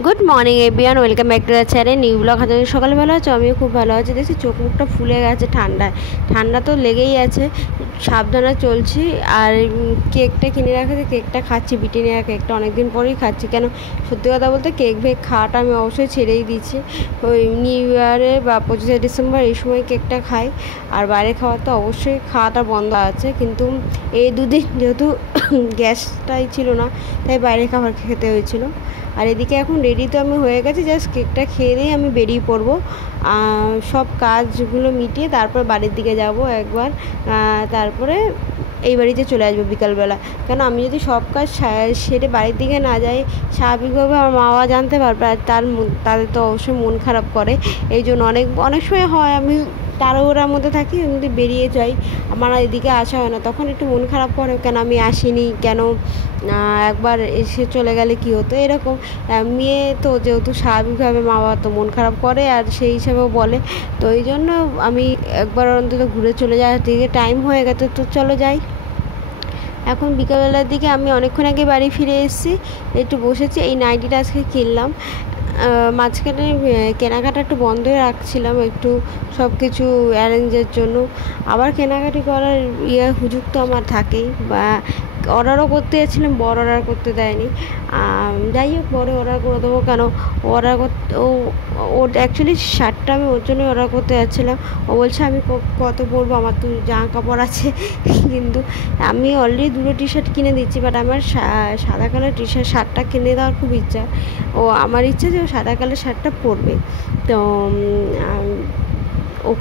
Good morning everyone, welcome back to the channel new blog. হাতে সকালে ভালো আছে, আমিও খুব ভালো আছি। দেখছি চোখ মুখটা ফুলে গেছে ঠান্ডায়, ঠান্ডা তো লেগেই আছে, সাবধানে চলছি। আর কেকটা কিনে রাখেছি, কেকটা খাচ্ছি, ব্রিটানিয়া কেকটা অনেক দিন পরেই খাচ্ছি। কেন সত্যি কথা বলতে কেক ভেক খাওয়াটা আমি অবশ্যই ছেড়েই দিচ্ছি। ওই নিউ ইয়ারে বা 25শে ডিসেম্বর এই সময় কেকটা খাই, আর বাইরে খাওয়া তো অবশ্যই খাওয়াটা বন্ধ আছে। কিন্তু এই দুদিন যেহেতু গ্যাসটাই ছিল না, তাই বাইরে খাবার খেতে হয়েছিল। আর এদিকে এখন রেডি তো আমি হয়ে গেছি, জাস্ট কেকটা খেয়ে দিয়ে আমি বেরিয়ে পড়বো। সব কাজগুলো মিটিয়ে তারপর বাড়ির দিকে যাব একবার, তারপরে এই বাড়িতে চলে আসবো বিকালবেলা। কেন আমি যদি সব কাজ সেরে বাড়ির দিকে না যাই, স্বাভাবিকভাবে আমার মা বাবা জানতে পারবে, আর তাদের তো অবশ্যই মন খারাপ করে। এই জন্য অনেক অনেক সময় হয় আমি তাড়াহুড়ার মধ্যে থাকি, যদি বেরিয়ে যাই, আমার এদিকে আসা হয় না, তখন একটু মন খারাপ করে, কেন আমি আসিনি, কেন একবার এসে চলে গেলে কী হতো, এরকম। মেয়ে তো যেহেতু স্বাভাবিকভাবে মা বাবা তো মন খারাপ করে, আর সেই হিসাবেও বলে। তো এই জন্য আমি একবার অন্তত ঘুরে চলে যাই, দিকে টাইম হয়ে গেছে, তো চলো যাই। এখন বিকালবেলার দিকে আমি অনেকক্ষণ আগে বাড়ি ফিরে এসেছি, একটু বসেছি। এই নাইটিটা আজকে কিনলাম, মাঝখানে কেনাকাটা একটু বন্ধই রাখছিলাম, একটু সব কিছু অ্যারেঞ্জের জন্য। আবার কেনাকাটি করার হুজুগ তো আমার থাকেই, বা অর্ডারও করতে যাচ্ছিলাম, বড় অর্ডার করতে দেয়নি। যাই হোক, পরে অর্ডার করে দেবো। কেন অর্ডার করতে ওর অ্যাকচুয়ালি শার্টটা আমি ওর জন্যই অর্ডার করতে যাচ্ছিলাম। ও বলছে আমি কত পরবো, আমার তো জামা কাপড় আছে। কিন্তু আমি অলরেডি দুটো টি শার্ট কিনে দিচ্ছি, বাট আমার সাদা কালার শার্টটা কিনে দেওয়ার খুব ইচ্ছা। ও আমার ইচ্ছে যে ও সাদা কালার শার্টটা পরবে। তো ও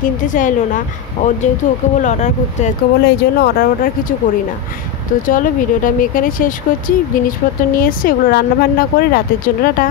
কিনতে চাইলো না, ওর যেহেতু ওকে বলে অর্ডার করতে, ওকে বলে এই জন্য অর্ডার কিছু করি না। তো চলো ভিডিওটা আমি এখানে শেষ করছি। জিনিসপত্র নিয়ে এসছি, এগুলো রান্না বান্না করে রাতের জন্য টাটা।